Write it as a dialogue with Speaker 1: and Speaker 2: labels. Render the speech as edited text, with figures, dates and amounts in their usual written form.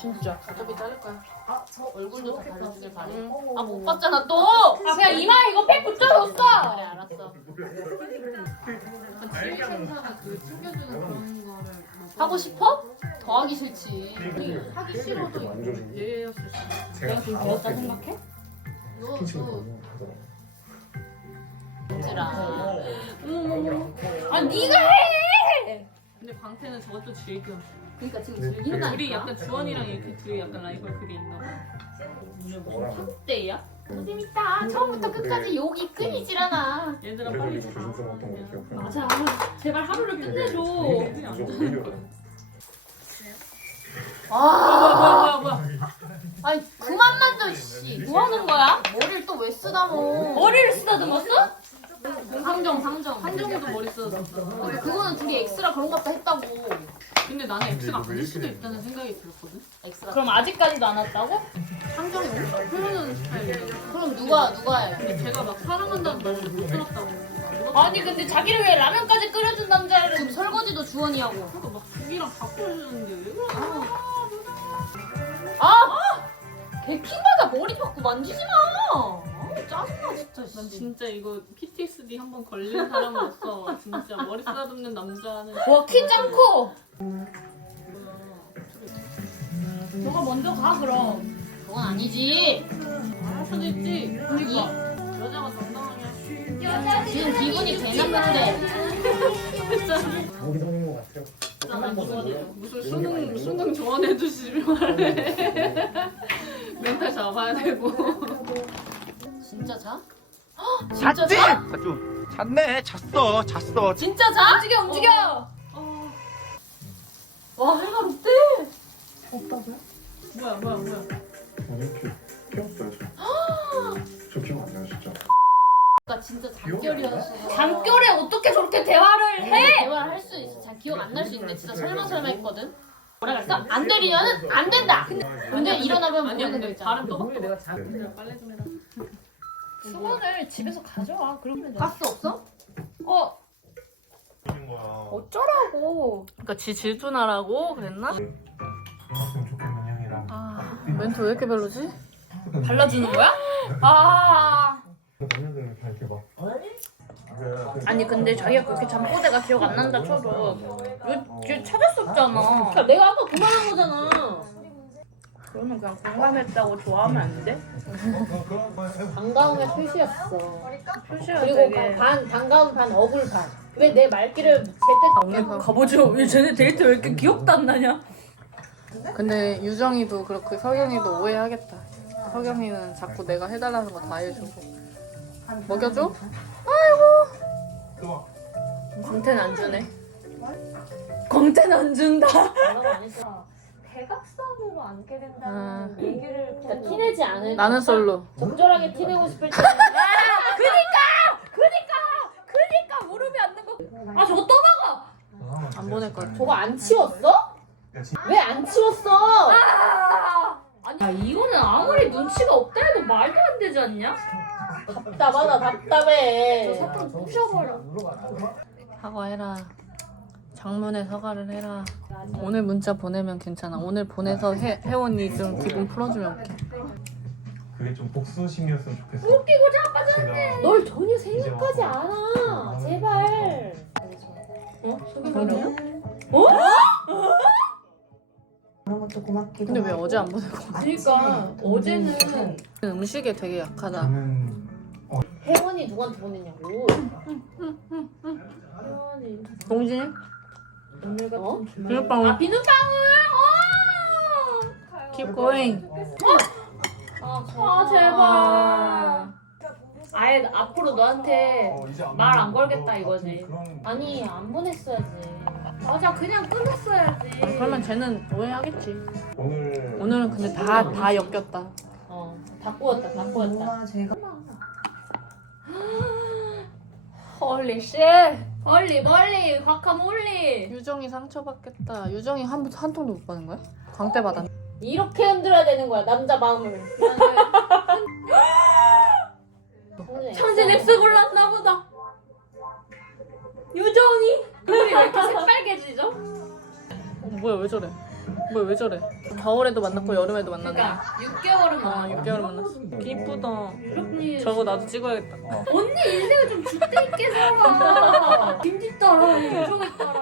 Speaker 1: 진짜.
Speaker 2: 어차피 자를 거야.
Speaker 3: 저
Speaker 2: 얼굴도 다 가려주길 바래.
Speaker 1: 응.
Speaker 2: 아, 못 봤잖아, 또!
Speaker 1: 아 그냥 이마에 이거 팩 붙여줬어.
Speaker 2: 그래, 알았어. 지휘 행사가 그 챙겨주는 그런 거를 하고 싶어? 더 하기 싫지. 하기 싫어도 배웠을 수 있어.
Speaker 1: 내가 지금 배웠다 생각해?
Speaker 2: 너도 얘들아.
Speaker 1: 아 네가 해.
Speaker 4: 근데 광태는 저것도 즐겨.
Speaker 2: 그러니까 지금 즐긴다니까.
Speaker 4: 둘이 약간 주원이랑 이렇게 둘이 약간 라이벌 그게 있나 봐.
Speaker 1: 학대야?
Speaker 2: 재밌다. 처음부터 끝까지 욕이 끊이질 않아.
Speaker 4: 얘들아 빨리 자.
Speaker 1: 맞아. 제발 하루를 끝내줘.
Speaker 2: 아,
Speaker 4: 뭐야.
Speaker 2: 아니 그만 만져 씨. 뭐 하는 거야? 머리를 또 왜 쓰다모?
Speaker 1: 머리를 쓰다듬었어?
Speaker 2: 상정이도
Speaker 4: 머리 써줬어.
Speaker 2: 그거는 둘이 엑스라 그런 것 같다 했다고.
Speaker 4: 근데 나는 X가 아닐 수도 있다는 생각이 들었거든.
Speaker 2: 엑스라.
Speaker 1: 그럼 아직까지도 안 왔다고?
Speaker 2: 상정이 엄청
Speaker 4: 표현하는 스타일이에요.
Speaker 2: 그럼 누가 해?
Speaker 4: 근데 제가 막 사랑한다는 말을 못 들었다고.
Speaker 1: 아니 근데 자기를 위해 라면까지 끓여준 남자를
Speaker 2: 지금 설거지도 주원이 하고.
Speaker 4: 그러니까 막 국이랑 바꿔주는데 왜 그래?
Speaker 2: 개킹받아. 머리 자꾸 만지지 마. 짜증나 진짜.
Speaker 4: 난 진짜 이거 PTSD 한번 걸린 사람으로서 진짜 머리 쓰다듬는 남자는
Speaker 1: 와 키 짱커. 너가 먼저 가 그럼.
Speaker 2: 그건 아니지.
Speaker 4: 할 수도 있지. 그러니까 여자가 당당하게
Speaker 2: 지금 기분이 개 나쁜데.
Speaker 5: 자기 전인 것 같아요.
Speaker 4: 무슨 수능 조언해 주시면 말해. 멘탈 잡아야 되고.
Speaker 2: 진짜 자? 헉, 진짜 자?
Speaker 6: 좀 잤네. 잤어.
Speaker 2: 진짜 자?
Speaker 1: 움직여.
Speaker 2: 와 해가 높대.
Speaker 4: 뭐야.
Speaker 5: 오늘 피었어요, 저 기억 안 나요, 진짜.
Speaker 2: 나 진짜 잠결이었어.
Speaker 1: 잠결에 어떻게 저렇게 대화를 해?
Speaker 2: 대화를 할 수 있어. 잘 기억 안 날 수 있는데 진짜 설마 했거든. 뭐라 그랬어? 안 되리면은 안 된다. 근데 일어나면
Speaker 4: 아니야
Speaker 2: 모르는 거
Speaker 4: 근데
Speaker 2: 있잖아.
Speaker 4: 발음 또박또박. 내가 빨래 좀 해라.
Speaker 1: 수건을 집에서 가져와. 그러면 돼.
Speaker 2: 가스 없어?
Speaker 1: 어 어쩌라고.
Speaker 4: 그러니까 지 질투나라고 그랬나?
Speaker 5: 봤으면 좋겠는 향이랑.
Speaker 4: 아 멘트 왜 이렇게 별로지?
Speaker 1: 발라주는 거야? 아.
Speaker 5: 남녀들 다 이렇게 막.
Speaker 1: 아니 근데 자기가 그렇게 잠꼬대가 기억 안 난다 쳐도 요 찾았었잖아.
Speaker 2: 그러니까 내가 아까 그 말한 거잖아.
Speaker 1: 그러면 그냥 공감했다고 좋아하면 안 돼?
Speaker 2: 반가움의 표시였어.
Speaker 1: 표시가
Speaker 2: 그리고
Speaker 1: 되게
Speaker 2: 반가움 반 억울 반. 왜 내 말귀를 제때
Speaker 1: 오늘 가보죠. 왜 쟤네 데이트 왜 이렇게 기억도 안 나냐?
Speaker 4: 근데 유정이도 그렇고 석영이도 오해하겠다. 석영이는 자꾸 내가 해달라는 거 다 해주고 먹여줘?
Speaker 1: 광태는 안 주네. 광태는 안 준다.
Speaker 2: 대각선으로 앉게
Speaker 4: 아.
Speaker 2: 된다는 얘기를 그러니까 티내지 않을
Speaker 4: 나는 솔로.
Speaker 2: 적절하게 티내고 싶을 때
Speaker 1: 그러니까 무릎이 앉는 거. 아 저거 떠나가.
Speaker 4: 안 보낼 걸.
Speaker 2: 저거 안 치웠어? 왜 안 치웠어?
Speaker 1: 아니 이거는 아무리 눈치가 없다 해도 말도 안 되지 않냐?
Speaker 2: 답답하다 답답해.
Speaker 1: 사탕 부셔버려.
Speaker 4: 사과해라. 장문에 사과를 해라. 오늘 문자 보내면 괜찮아. 오늘 보내서 혜원이 좀 기분 풀어주면 오케이.
Speaker 5: 그게 좀 복수심이었으면 좋겠어.
Speaker 1: 웃기고 자빠졌네.
Speaker 2: 널 전혀 생각하지 않아. 제발.
Speaker 1: 그래요?
Speaker 3: 그런 것도 고맙기도
Speaker 4: 근데 왜
Speaker 3: 하고.
Speaker 4: 어제 안 보내고?
Speaker 1: 그러니까 어제는
Speaker 4: 음식에 되게 약하다.
Speaker 5: 저는
Speaker 2: 혜원이 누구한테 보냈냐고.
Speaker 1: 혜원이
Speaker 4: 동진이?
Speaker 1: 오늘 같은
Speaker 2: 어?
Speaker 1: 주말
Speaker 4: 비눗방울.
Speaker 2: 비눗방울.
Speaker 4: Keep going.
Speaker 1: 아 제발. 아예 앞으로 너한테 말 안 걸겠다 이거지.
Speaker 2: 아니 안 보냈어야지.
Speaker 1: 맞아 그냥 끊었어야지.
Speaker 4: 그러면 쟤는 오해하겠지.
Speaker 5: 오늘
Speaker 4: 오늘은 근데 다 엮였다.
Speaker 2: 다 꼬였다 다 꼬였다.
Speaker 3: 뭔가 제가
Speaker 1: 헐리 쉣. 멀리 과카몰리.
Speaker 4: 유정이 상처받겠다. 유정이 한 통도 못 받은 거야? 광대 받았.
Speaker 2: 이렇게 흔들어야 되는 거야 남자 마음을.
Speaker 1: 천재 넥스 골랐나 보다. 유정이. 눈이 왜 이렇게 새빨개지죠?
Speaker 4: 뭐야 왜 저래? 뭐야 왜 저래? 겨울에도 만났고 여름에도 만났네.
Speaker 1: 그러니까 6개월은
Speaker 4: 아 6개월 만났어. 이쁘다.
Speaker 1: 그렇니.
Speaker 4: 저거 나도 찍어야겠다.
Speaker 1: 언니 인생을 좀 죽대 있게 살아. 김디 따라, 유정이 따라.